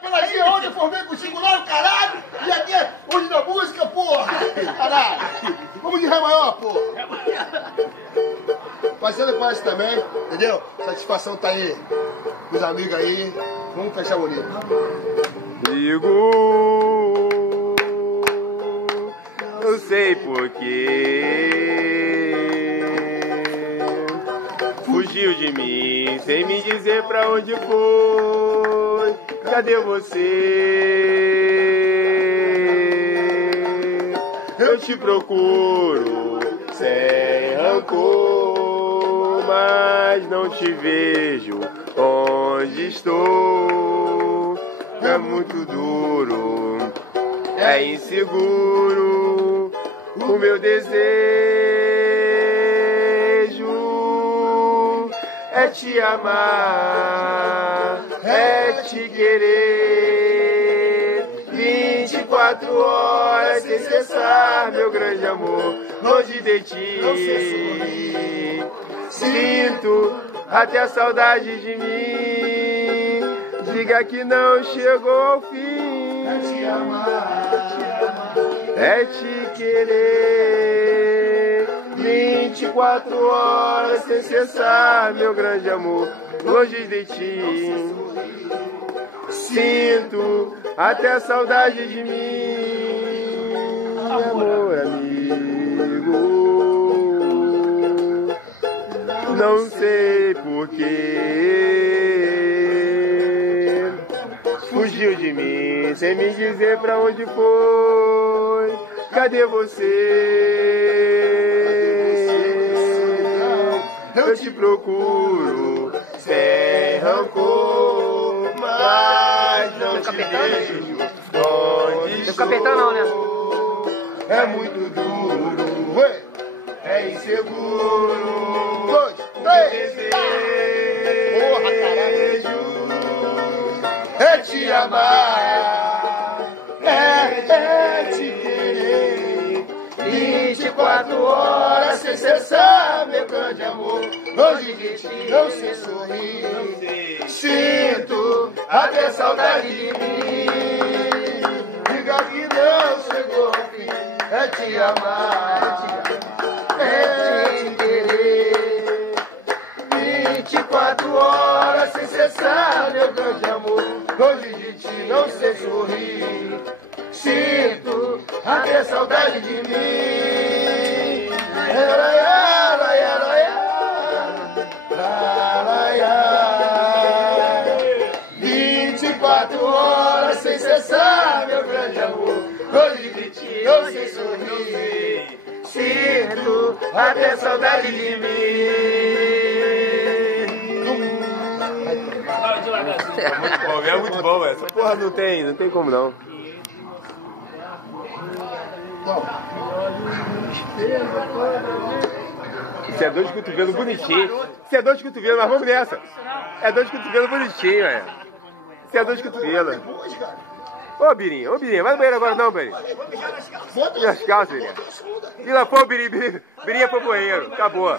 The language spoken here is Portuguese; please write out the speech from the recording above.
Pelazinha, onde eu formei contigo lá no caralho? E aqui é onde da música, porra! Caralho! Vamos de Ré maior, porra! Parceiro conhece também, entendeu? Satisfação tá aí. Os amigos aí. Vamos fechar bonito. Digo, não sei porquê. Fugiu de mim sem me dizer pra onde foi. Cadê você? Eu te procuro sem rancor, mas não te vejo onde estou. É muito duro, é inseguro o meu desejo. É te amar, é te querer 24 horas sem cessar, meu grande amor, longe de ti. Sinto até a saudade de mim. Diga que não chegou ao fim. É te amar, é te querer 24 horas sem cessar, meu grande amor, longe de ti. Sinto até a saudade de mim, amor amigo. Não sei porquê fugiu de mim sem me dizer pra onde foi. Cadê você? Eu te procuro sem rancor, mas não te vejo onde estou. Capitão não, né? É muito duro, é inseguro. 2, 3, porra, caralho. É te amar, é te querer 24 horas sem cessar, meu grande amor. Longe de ti, não sei sorrir. Sinto até saudade de mim. Diga que não chegou ao fim. É te amar, é te querer 24 horas sem cessar, meu grande amor. Longe de ti, não sei sorrir. Sinto até saudade de mim. 24 horas sem cessar, meu grande amor. Longe de ti, não sei sorrir. Sinto até saudade de mim. É muito bom, essa porra não tem como não. Isso é dor de cotovelo bonitinho. Isso é dor de cotovelo, mas vamos nessa. É dor de cotovelo bonitinho, velho. Isso é dor de cotovelo. Ô, Birinho, vai no banheiro agora não, Birinho. Bota as calças, Birinho. Vira, pô, Birinho é pro banheiro. Acabou.